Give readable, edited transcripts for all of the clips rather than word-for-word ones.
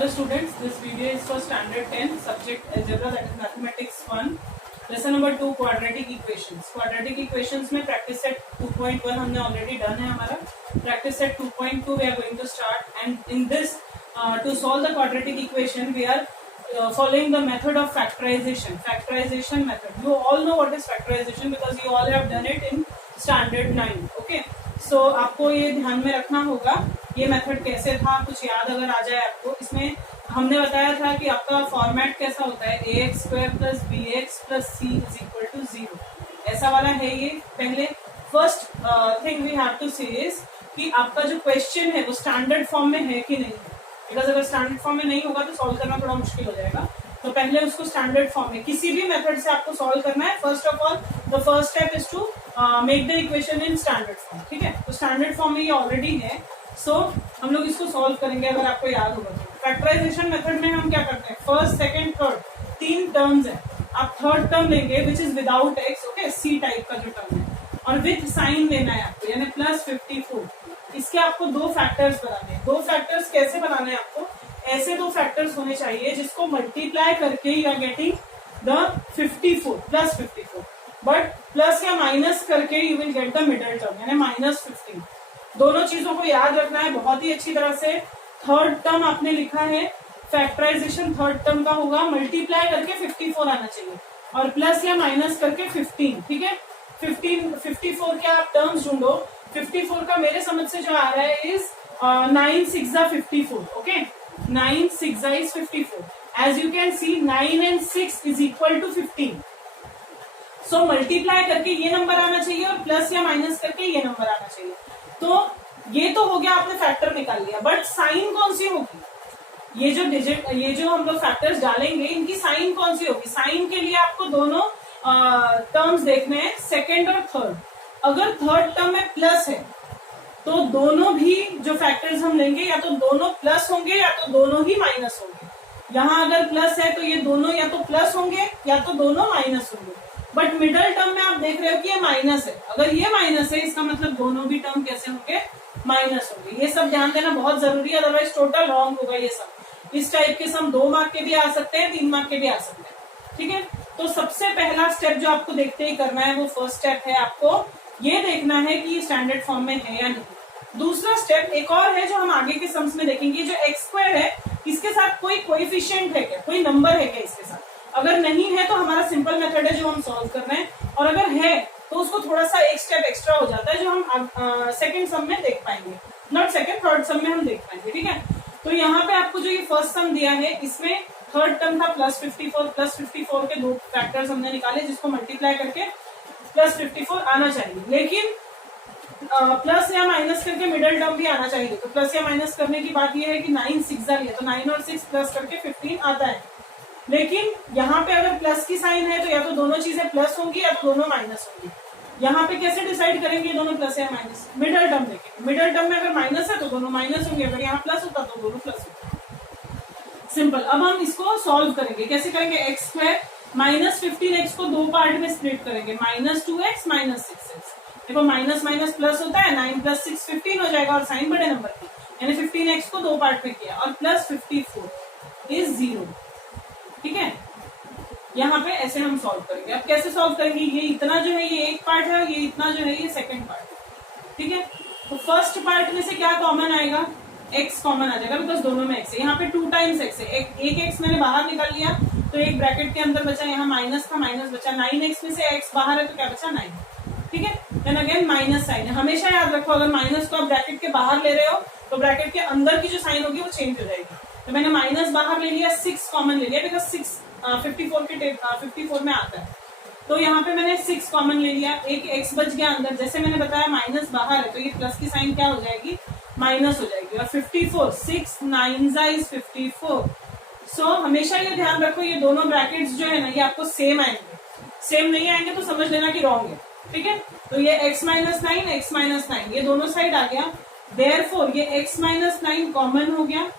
Hello students, this video is for standard 10 subject algebra, that is mathematics 1 lesson number 2 quadratic equations. Quadratic equations में practice set 2.1 हमने already done है हमारा. Practice set 2.2 we are going to start, and in this to solve the quadratic equation we are following the method of factorization method. You all know what is factorization because you all have done it in standard 9. Okay, so आपको ये ध्यान में रखना होगा ये method कैसे था, कुछ याद अगर आ जाए आपको. इसमें हमने बताया था कि आपका फॉर्मेट कैसा होता है, ax square plus B X plus C is equal to 0, ऐसा वाला है ये. पहले first thing we have to see is कि आपका जो क्वेश्चन है वो स्टैंडर्ड फॉर्म में है कि नहीं है, बिकॉज अगर स्टैंडर्ड फॉर्म में नहीं होगा तो सॉल्व करना थोड़ा मुश्किल हो जाएगा. तो पहले उसको स्टैंडर्ड फॉर्म में किसी भी मेथड से आपको सॉल्व करना है. First of all the first step is to make the equation in standard form. ठीक है, तो स्टैंडर्ड फॉर्म में ये ऑलरेडी है. सो हम लोग इसको सॉल्व करेंगे अगर आपको याद होगा तो. फैक्टराइजेशन मेथड में हम क्या करते हैं, फर्स्ट सेकंड थर्ड 3 टर्म्स है, आप थर्ड टर्म लेंगे which is without X. Okay, C type का जो टर्म है, और विथ साइन लेना है आपको, यानी प्लस 54. इसके आपको 2 फैक्टर्स बनाने हैं. 2 फैक्टर्स कैसे बनाने हैं आपको, ऐसे 2 फैक्टर्स होने चाहिए जिसको मल्टीप्लाई करके you are getting the 54 plus 54, but plus या माइनस करके you will get the middle term यानी -15. दोनों चीजों को याद रखना है बहुत ही अच्छी तरह से. थर्ड टर्म आपने लिखा है, फैक्टराइजेशन थर्ड टर्म का होगा, मल्टीप्लाई करके 54 आना चाहिए और प्लस या माइनस करके 15. ठीक है, 54 के आप टर्म्स ढूंढो. 54 का मेरे समझ से जो आ रहा है is 9 6 54. Okay, 9 6 is 54. As you can see 9 and 6 is equal to 15. So multiply करके ये नंबर आना चाहिए और प्लस या माइनस करके ये नंबर आना चाहिए. तो ये तो हो गया, आपने फैक्टर निकाल लिया, बट साइन कौन सी होगी, ये जो डिजिट, ये जो हम लोग फैक्टर्स डालेंगे इनकी साइन कौन सी होगी. साइन के लिए आपको दोनों टर्म्स देखने हैं, सेकेंड और थर्ड. अगर थर्ड टर्म में प्लस है तो दोनों भी जो फैक्टर्स हम लेंगे या तो दोनों प्लस होंगे या तो दोनों ही माइनस होंगे. यहाँ अगर प्लस है तो ये दोनों या तो प्लस होंगे या तो दोनों माइनस होंगे. बट मिडल टर्म में आप देख रहे हो कि ये माइनस है. अगर ये माइनस है इसका मतलब दोनों भी टर्म कैसे होंगे, माइनस होंगे. ये सब ध्यान देना बहुत जरूरी है, अदरवाइज टोटल रॉन्ग होगा ये सब. इस टाइप के सम 2 मार्क के भी आ सकते हैं, 3 मार्क के भी आ सकते हैं. ठीक है, तो सबसे पहला स्टेप जो आपको देखते ही करना है वो फर्स्ट स्टेप है, आपको ये देखना है कि ये स्टैंडर्ड फॉर्म में है या नहीं. दूसरा स्टेप एक और है जो हम आगे के सम्स में देखेंगे, जो एक्स स्क्वायर है इसके साथ कोई कोएफिशिएंट है क्या, कोई नंबर है क्या इसके साथ. अगर नहीं है तो हमारा सिंपल मेथड है जो हम सॉल्व कर रहे हैं, और अगर है तो उसको थोड़ा सा एक स्टेप एक्स्ट्रा हो जाता है जो हम सेकंड सम में देख पाएंगे, नॉट सेकंड थर्ड सम में हम देख पाएंगे. ठीक है, तो यहाँ पे आपको जो ये फर्स्ट सम दिया है इसमें थर्ड टर्म था प्लस 54 के 2 फैक्टर्स हमने निकाले जिसको मल्टीप्लाई करके प्लस 54 आना चाहिए. लेकिन प्लस या माइनस करके मिडल टर्म भी आना चाहिए. तो प्लस या माइनस करने की बात यह है कि 9 6 लिया तो 9 और 6 प्लस करके 15 आता है. लेकिन यहाँ पे अगर प्लस की साइन है तो या तो दोनों चीजें प्लस होंगी या तो दोनों माइनस होंगी. यहाँ पे कैसे डिसाइड करेंगे दोनों प्लस या माइनस, मिडल टर्म देखेंगे. मिडल टर्म में अगर माइनस है तो दोनों माइनस होंगे, अगर यहाँ प्लस होता तो दोनों प्लस होते. सिंपल. अब हम इसको सॉल्व करेंगे. कैसे करेंगे, एक्स स्क्वायर -15x को 2 पार्ट में स्प्लिट करेंगे, -2x -6x. देखो माइनस माइनस प्लस होता है, 9 + 6 15 हो जाएगा और साइन बड़े नंबर की, यानी 15x को 2 पार्ट में किया और प्लस 54 इज 0. ठीक है, यहाँ पे ऐसे हम सॉल्व करेंगे. अब कैसे सॉल्व करेंगे, ये इतना जो है ये एक पार्ट है, ये इतना जो है ये सेकंड पार्ट है. ठीक है, तो फर्स्ट पार्ट में से क्या कॉमन आएगा, x कॉमन आ जाएगा बिकॉज दोनों में x है. यहाँ पे 2 टाइम्स x है, एक x मैंने बाहर निकाल लिया तो एक ब्रैकेट के अंदर बचा, यहाँ माइनस था माइनस बचा. 9x में से x बाहर है तो क्या बचा 9. ठीक है, देन अगेन माइनस साइन है. हमेशा याद रखो अगर माइनस को आप ब्रैकेट के बाहर ले रहे हो तो ब्रैकेट के अंदर की जो साइन होगी वो चेंज हो जाएगी. तो मैंने माइनस बाहर ले लिया, 6 कॉमन ले लिया बिकॉज 6 54 में आता है. तो यहाँ पे मैंने 6 कॉमन ले लिया, एक x बच गया अंदर. जैसे मैंने बताया माइनस बाहर है तो ये प्लस की साइन क्या हो जाएगी, माइनस हो जाएगी. और 54 6 9 is 54. सो हमेशा ये ध्यान रखो ये दोनों ब्रैकेट्स जो है ना ये आपको सेम आएंगे. सेम नहीं आएंगे तो समझ लेना कि रॉन्ग है. ठीक है, तो ये x -9 ये दोनों साइड आ गया. देयरफॉर ये x -9 कॉमन हो गया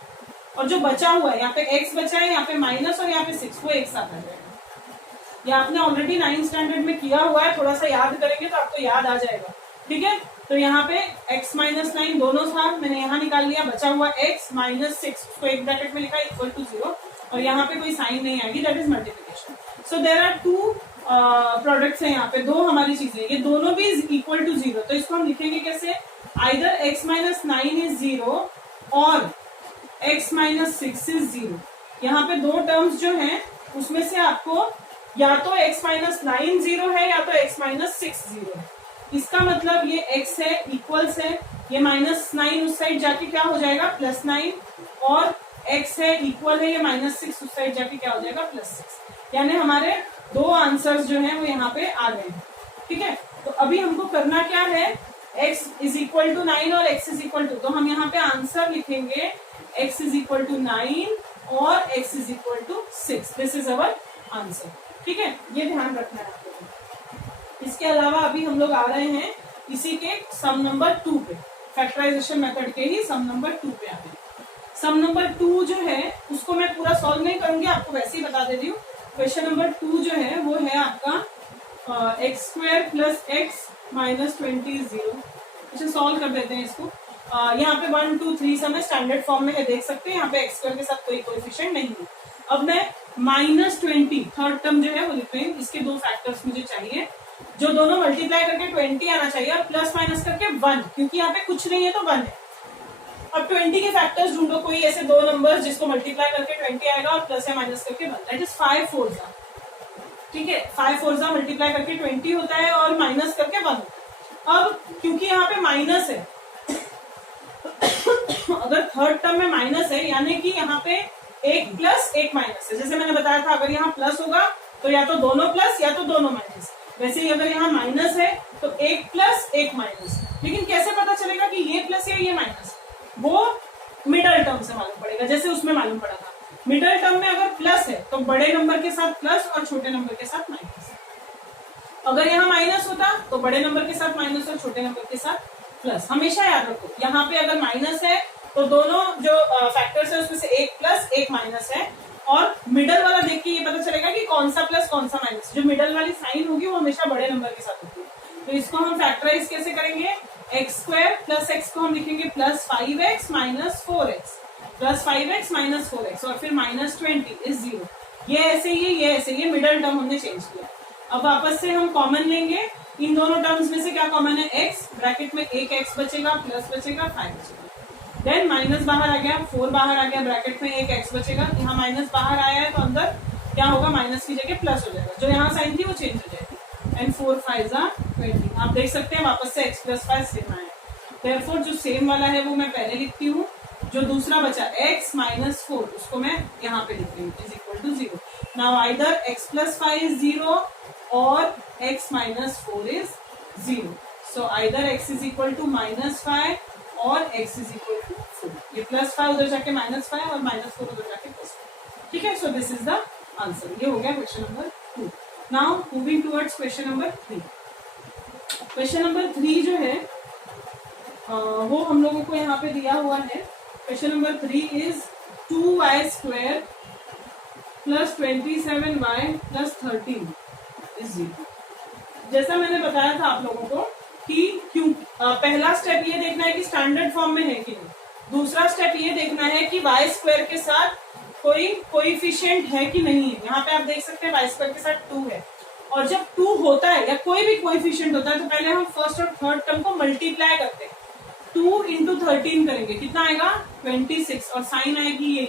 और जो बचा हुआ है यहाँ पे x बचा है, यहाँ पे माइनस और यहाँ पे 6 वो एक साथ आ जाएगा. ये आपने ऑलरेडी 9th स्टैंडर्ड में किया हुआ है, थोड़ा सा याद करेंगे तो आपको याद आ जाएगा. ठीक है, तो यहाँ पे x माइनस 9 दोनों था, मैंने यहाँ निकाल लिया, बचा हुआ x माइनस 6, उसको एक ब्रैकेट में लिखा इक्वल टू 0, और यहाँ पे कोई साइन नहीं आएगी, that is multiplication. So there are two products है यहाँ पे, दो हमारी चीजें, ये दोनों भी इक्वल टू 0. तो इसको हम लिखेंगे कैसे, आइदर x माइनस 9 इज 0 और x माइनस 6 इज 0. यहाँ पे दो टर्म्स जो हैं उसमें से आपको या तो x माइनस 9 0 है या तो x माइनस 6 0 है. इसका मतलब ये x है इक्वल्स है, ये माइनस 9 उस साइड जाके क्या हो जाएगा प्लस 9, और x है इक्वल है, ये माइनस 6 उस साइड जाके क्या हो जाएगा प्लस 6. यानी हमारे दो आंसर्स जो हैं वो यहाँ पे आ गए हैं. ठीक है, तो अभी हमको करना क्या है, x इज इक्वल टू 9 और x इज इक्वल टू, तो हम यहाँ पे आंसर लिखेंगे x इज इक्वल टू 9 और x is equal to 6. This is our answer. ठीक है, ये ध्यान रखना है आपको. इसके अलावा अभी हम लोग आ रहे हैं इसी के सम नंबर 2 पे, फैक्टराइजेशन मेथड के ही सम नंबर 2 पे आ रहे हैं. सम नंबर 2 जो है उसको मैं पूरा सॉल्व नहीं करूंगी, आपको वैसे ही बता दे रही हूँ. क्वेश्चन नंबर 2 जो है वो है आपका x square plus x minus 20 0. अच्छा, सॉल्व कर देते हैं इसको. यहाँ पे 1 2 3 समय स्टैंडर्ड फॉर्म में है, देख सकते हैं. यहाँ पे एक्स स्क्वायर के साथ कोई कोएफिशिएंट नहीं है. अब मैं माइनस 20 थर्ड टर्म जो है वो लिख रही हूँ. इसके दो फैक्टर्स मुझे चाहिए, जो दोनों मल्टीप्लाई करके 20 आना चाहिए और प्लस माइनस करके 1, क्योंकि यहाँ पे कुछ नहीं है तो 1 है. अब 20 के फैक्टर्स ढूंढो, कोई ऐसे दो नंबर्स जिसको मल्टीप्लाई करके 20 आएगा और प्लस या माइनस करके 1, दैट इज 5 4 जा. ठीक है, 5 4 जा मल्टीप्लाई करके 20 होता है और माइनस करके 1 होता है. अब क्योंकि यहाँ पे माइनस है, अगर थर्ड टर्म में माइनस है यानी कि यहाँ पे एक प्लस एक माइनस है. जैसे मैंने बताया था, अगर यहाँ प्लस होगा तो या तो दोनों प्लस या तो दोनों माइनस. वैसे ही अगर यहाँ माइनस है तो एक प्लस एक माइनस. लेकिन कैसे पता चलेगा कि ये प्लस या ये माइनस, वो मिडल टर्म से मालूम पड़ेगा. जैसे उसमें मालूम पड़ा था, मिडल टर्म में अगर प्लस है तो बड़े नंबर के साथ प्लस और छोटे नंबर के साथ माइनस. अगर यहाँ माइनस होता तो बड़े नंबर के साथ माइनस और छोटे नंबर के साथ प्लस. हमेशा याद रखो, यहाँ पे अगर माइनस है तो दोनों जो फैक्टर्स है उसमें से एक प्लस एक माइनस है, और मिडल वाला देख के ये पता चलेगा कि कौन सा प्लस कौन सा माइनस. जो मिडल वाली साइन होगी वो हमेशा बड़े नंबर के साथ होती है. तो इसको हम फैक्टराइज कैसे करेंगे, एक्स स्क्वायर प्लस एक्स को हम लिखेंगे plus 5x minus 4x, plus 5x minus 4x, और फिर माइनस 20 इज 0. ये ऐसे ही है, ये ऐसे ही है, मिडल टर्म हमने चेंज किया. अब वापस से हम कॉमन लेंगे, इन दोनों टर्म्स में से क्या कॉमन है, x, ब्रैकेट में एक x बचेगा, प्लस बचेगा 5 बचेगा. देन माइनस बाहर आ गया, 4 बाहर आ गया, ब्रैकेट में एक x बचेगा. यहाँ माइनस बाहर आया है तो अंदर क्या होगा, माइनस की जगह प्लस हो जाएगा. जो यहाँ साइन थी वो चेंज हो जाएगी. एंड 4 5 20. आप देख सकते हैं वापस से x प्लस 5 सेम आया. देयरफॉर जो सेम वाला है वो मैं पहले लिखती हूँ. जो दूसरा बचा x माइनस 4, उसको मैं यहाँ पे लिख रही हूँ, is equal to 0. Now either x plus 5 is 0 और x minus 4 is 0. So either x is equal to minus 5 और x इज इक्वल टू 4. ये प्लस 5 उधर जाके माइनस 5 और माइनस 4 उधर जाके प्लस 4. ठीक है, so this is the answer. ये हो गया question number 2. Now moving towards question number 3. Question number 3 जो है वो हम लोगों को यहाँ पे दिया हुआ है. Question number 3 is 2y square plus 27y plus 13 is 0. जैसा मैंने बताया था आप लोगों को कि क्यों पहला स्टेप ये देखना है कि स्टैंडर्ड फॉर्म में है कि नहीं. दूसरा स्टेप ये देखना है कि y स्क्वायर के साथ कोई कोएफिशिएंट है कि नहीं है. यहाँ पे आप देख सकते हैं y स्क्वायर के साथ 2 है, और जब 2 होता है या कोई भी कोएफिशिएंट होता है तो पहले हम फर्स्ट और थर्ड टर्म को मल्टीप्लाई करते हैं. 2 इंटू 13 करेंगे, कितना आएगा 26, और साइन आएगी ये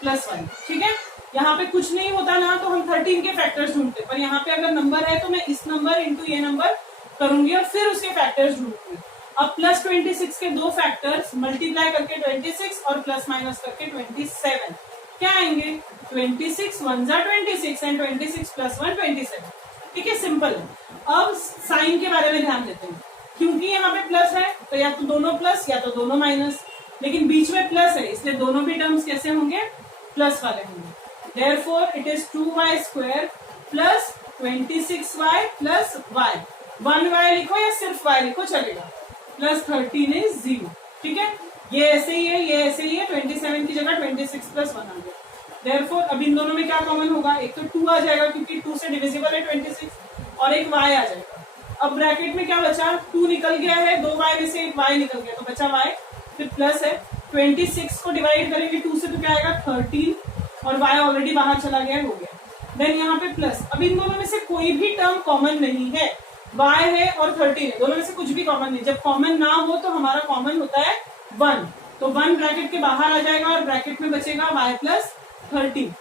प्लस 1. ठीक है, यहाँ पे कुछ नहीं होता ना तो हम 13 के फैक्टर्स ढूंढते हैं, पर यहाँ पे अगर नंबर है तो मैं इस नंबर इंटू ये नंबर करूंगी और फिर उसके फैक्टर्स ढूंढूंगी. अब प्लस 26 के दो फैक्टर्स मल्टीप्लाई करके 26 और प्लस माइनस करके 27 क्या आएंगे, 26 1 जा 26 एंड 26 प्लस 1 27. ठीक है, सिंपल है. अब साइन के बारे में ध्यान देते हैं. क्योंकि यहाँ पे प्लस है तो या तो दोनों प्लस या तो दोनों माइनस, लेकिन बीच में प्लस है इसलिए दोनों भी टर्म्स कैसे होंगे, प्लस वाले होंगे. Therefore it is 2y square plus 26y plus y. 1y लिखो या सिर्फ y लिखो चलेगा, प्लस 13 इज 0. ठीक है, ये ऐसे ही है, ये ऐसे ही है. 27 की जगह 26 प्लस 1 आ गया. देयरफॉर अब इन दोनों में क्या कॉमन होगा, एक तो 2 आ जाएगा क्योंकि 2 से डिविजिबल है 26, और एक y आ जाएगा. अब ब्रैकेट में क्या बचा, 2 निकल गया है, 2 y में से एक y निकल गया तो बचा y, फिर प्लस है 26 को डिवाइड करेंगे 2 से तो क्या आएगा 13 और y ऑलरेडी बाहर चला गया हो गया। देन यहाँ पे प्लस, अब इन दोनों में से कोई भी टर्म कॉमन नहीं है, y है और 13 है, दोनों में से कुछ भी कॉमन नहीं। जब कॉमन ना हो तो हमारा कॉमन होता है 1, तो 1 ब्रैकेट के बाहर आ जाएगा और ब्रैकेट में बचेगा y प्लस 13।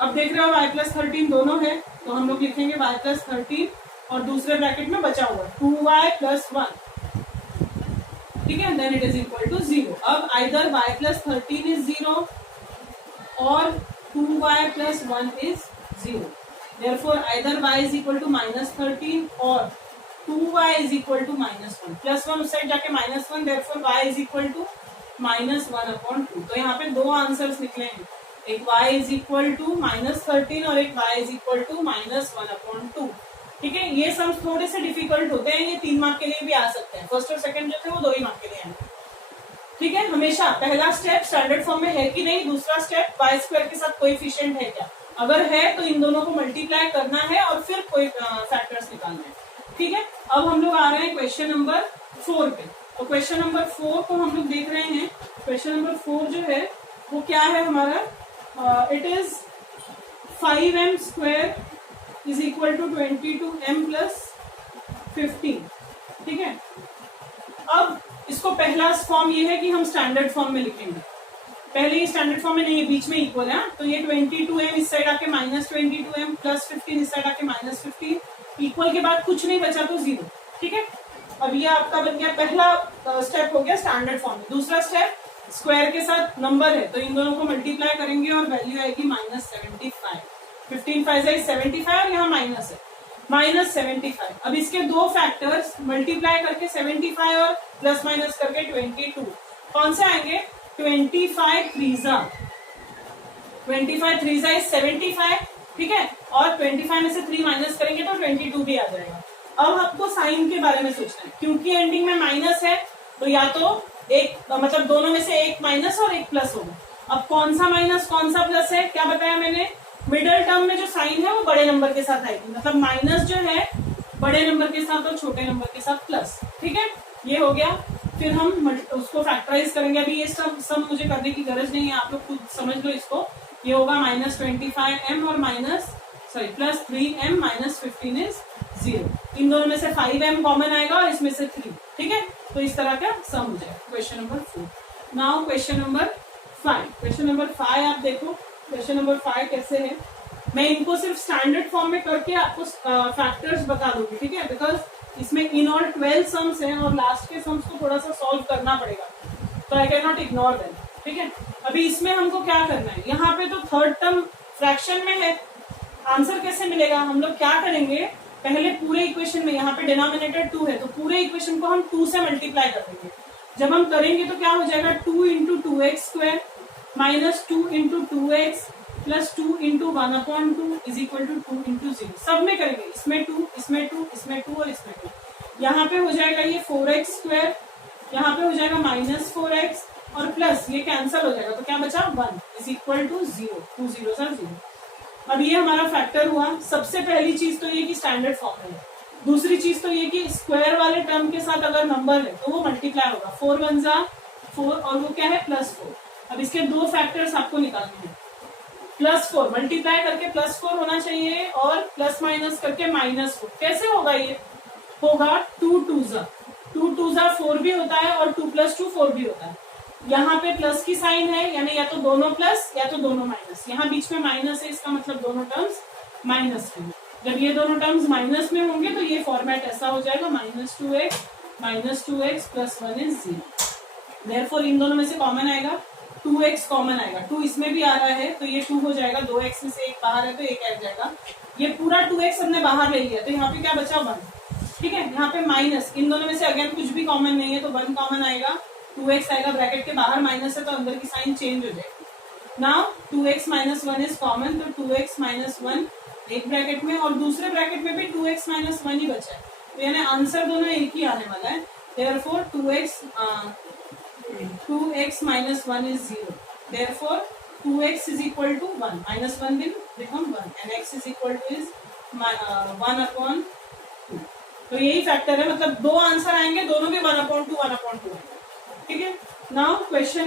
अब देख रहे हो y प्लस 13 दोनों है तो हम लोग लिखेंगे y प्लस 13 और दूसरे ब्रैकेट में बचा हुआ 2y प्लस 1, ठीक है, then it is equal to 0। अब आइदर y प्लस 13 इज 0 और 2y plus 1 is 0, therefore either y is equal to minus 13 और 2y is equal to minus 1, plus 1 उस साइड जाके minus 1, therefore y is equal to minus 1 upon 2। तो यहाँ पे दो answers निकले हैं, एक y is equal to minus 13 और एक y is equal to minus 1 upon 2। ठीक है, ये सम्स थोड़े से डिफिकल्ट होते हैं, ये 3 मार्क के लिए भी आ सकते हैं, फर्स्ट और सेकंड जो थे वो 2 ही मार्क के लिए आए। ठीक है, हमेशा पहला स्टेप स्टैंडर्ड फॉर्म में है कि नहीं, दूसरा स्टेप वाई स्क्वायर के साथ कोएफिशिएंट है क्या, अगर है तो इन दोनों को मल्टीप्लाई करना है और फिर कोई फैक्टर्स निकालना है। ठीक है, अब हम लोग आ रहे हैं क्वेश्चन नंबर 4 पे। तो क्वेश्चन नंबर 4 को हम लोग देख रहे हैं। क्वेश्चन नंबर 4 जो है वो क्या है हमारा, it is 5m square is equal to 22m plus 15। ठीक है, अब इसको पहला फॉर्म ये है कि हम स्टैंडर्ड फॉर्म में लिखेंगे, पहले ही स्टैंडर्ड फॉर्म में नहीं है, बीच में इक्वल है, तो ये 22m इस साइड आके माइनस 22m प्लस 15 इस साइड आके माइनस 15, इक्वल के बाद कुछ नहीं बचा तो 0। ठीक है, अब ये आपका बन गया पहला स्टेप हो गया स्टैंडर्ड फॉर्म में। दूसरा स्टेप स्क्वायर के साथ नंबर है तो इन दोनों को मल्टीप्लाई करेंगे और वैल्यू आएगी -75, 15 5 75 और यहाँ माइनस है -75। अब इसके दो फैक्टर्स मल्टीप्लाई करके 75 और प्लस माइनस करके 22 कौन से आएंगे, 25 3 इज 75। ठीक है, और 25 में से 3 माइनस करेंगे तो 22 भी आ जाएगा। अब आपको साइन के बारे में सोचना है, क्योंकि एंडिंग में माइनस है तो या तो एक मतलब दोनों में से एक माइनस और एक प्लस होगा। अब कौन सा माइनस कौन सा प्लस है, क्या बताया मैंने, मिडल टर्म में जो साइन है वो बड़े नंबर के साथ आएगी, मतलब माइनस जो है बड़े नंबर के साथ और छोटे नंबर के साथ प्लस। ठीक है, ये हो गया। फिर हम उसको फैक्टराइज करेंगे, अभी ये सब मुझे करने की गरज नहीं है, आप लोग खुद समझ लो इसको। ये होगा -25m और प्लस 3m माइनस 15 इज 0। इन दोनों में से 5m कॉमन आएगा और इसमें से 3। ठीक है, तो इस तरह का सम हो जाएगा question number 4। Now question number 5। Question number 5 आप देखो, क्वेश्चन नंबर 5 कैसे है, मैं इनको सिर्फ स्टैंडर्ड फॉर्म में करके आपको फैक्टर्स बता दूंगी। ठीक है, बिकॉज इसमें इन ऑल 12 सम्स हैं और लास्ट के सम्स को थोड़ा सा सॉल्व करना पड़ेगा, तो I can not ignore them. ठीक है, अभी इसमें हमको क्या करना है, यहाँ पे तो थर्ड टर्म फ्रैक्शन में है, आंसर कैसे मिलेगा, हम लोग क्या करेंगे, पहले पूरे इक्वेशन में यहाँ पे डिनोमिनेटर 2 है तो पूरे इक्वेशन को हम 2 से मल्टीप्लाई कर देंगे। जब हम करेंगे तो क्या हो जाएगा, 2 into 2x square minus 2 into 2x plus 2 into 1/2 is equal to 2 into 0। सब में करेंगे, इसमें 2 इसमें 2 इसमें 2 और इसमें 2। यहाँ पे हो जाएगा ये 4x स्क्वायर, यहाँ पे हो जाएगा -4x और प्लस ये कैंसिल हो जाएगा तो क्या बचा 1 इज इक्वल टू 0, 2 0 सर 0। अब ये हमारा फैक्टर हुआ। सबसे पहली चीज तो ये कि स्टैंडर्ड फॉर्म है, दूसरी चीज तो ये कि स्क्वायर वाले टर्म के साथ अगर नंबर है तो वो मल्टीप्लाई होगा, 4 1 जा 4 और वो क्या है +4। अब इसके दो फैक्टर्स आपको निकालने हैं, +4 मल्टीप्लाई करके +4 होना चाहिए और प्लस माइनस करके -4। कैसे होगा, ये होगा 2 2 जा 4 भी होता है और 2 + 2 4 भी होता है। यहाँ पे प्लस की साइन है, यानी या तो दोनों प्लस या तो दोनों माइनस, यहाँ बीच में माइनस है, इसका मतलब दोनों टर्म्स माइनस में। जब ये दोनों टर्म्स माइनस में होंगे तो ये फॉर्मेट ऐसा हो जाएगा -2x plus 1 is 0। Therefore in दोनों में से कॉमन आएगा, 2x कॉमन आएगा, 2 इसमें भी आ रहा है तो ये 2 हो जाएगा, 2x में से एक बाहर है तो एक आ जाएगा, ये पूरा 2x हमने बाहर ले लिया तो यहाँ पे क्या बचा 1। ठीक है, यहाँ पे माइनस, इन दोनों में से अगेन कुछ भी कॉमन नहीं है तो 1 कॉमन आएगा, 2x आएगा, ब्रैकेट के बाहर माइनस है तो अंदर की साइन चेंज हो जाएगी। नाउ 2x - 1 इज कॉमन तो 2x - 1 एक ब्रैकेट में और दूसरे ब्रैकेट में भी 2x - 1 ही बचा है, तो यानी आंसर दोनों एक ही आने वाला है। Therefore 2x - 1 is 0। Therefore 2x is equal to 1, -1 will become 1 and x is equal to is 1/2। तो यही फैक्टर है, मतलब दो आंसर आएंगे, दोनों भी 1/2 1/2 ठीक है। Now question